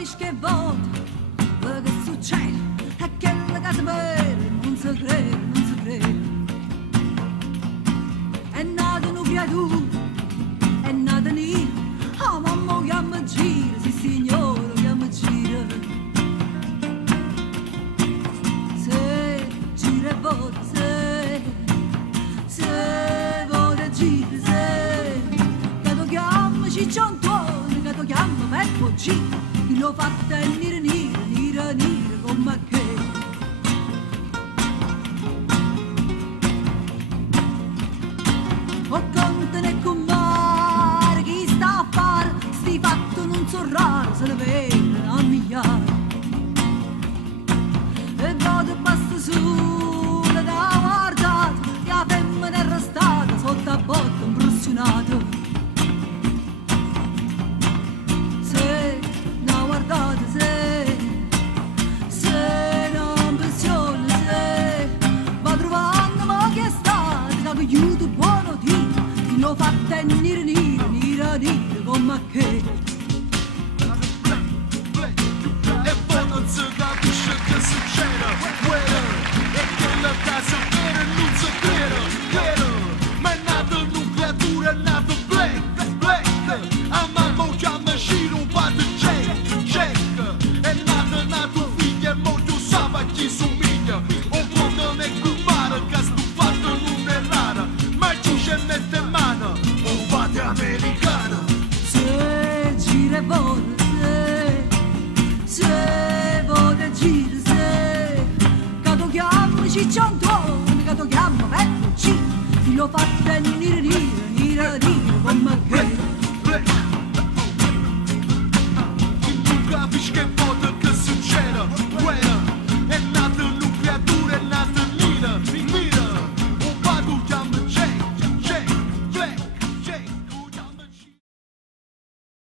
capisci che volta, quello che succede è che la casa vera non si crede, non si crede. È nata una creatura, è nata lì, oh mamma che mi gira, sì signore che mi gira. Se gira e volta, se volta gira, se che tu chiami cicciantone, che tu chiami Peppo G, chi lo fa tenere nera come che. O conte ne comare, chi sta a fare, sti fatto non so raro, se ne vede a migliaia. E vado basta sola da guardare, che la femmina è restata sotto a botta impressionata. Se non guardate, se non pensione, se va trovando ma che sta, che aiuto buono di, chi lo fa tenere nera come che. E poi non si capisce che succede, e che la casa vera non si crede, ma è nata una creatura, è nato Black, a mamma chiama Giro, un padre Jack, è nato figlio e molto sa a chi somiglia, o quando ne compare che sto fatto non è rara, ma giù ci mette mano, un padre americano. Se gira e vola, se vola e gira, se che tu chiami cicciantone, che tu chiami Peppo G, chi lo fa tenere nera come che.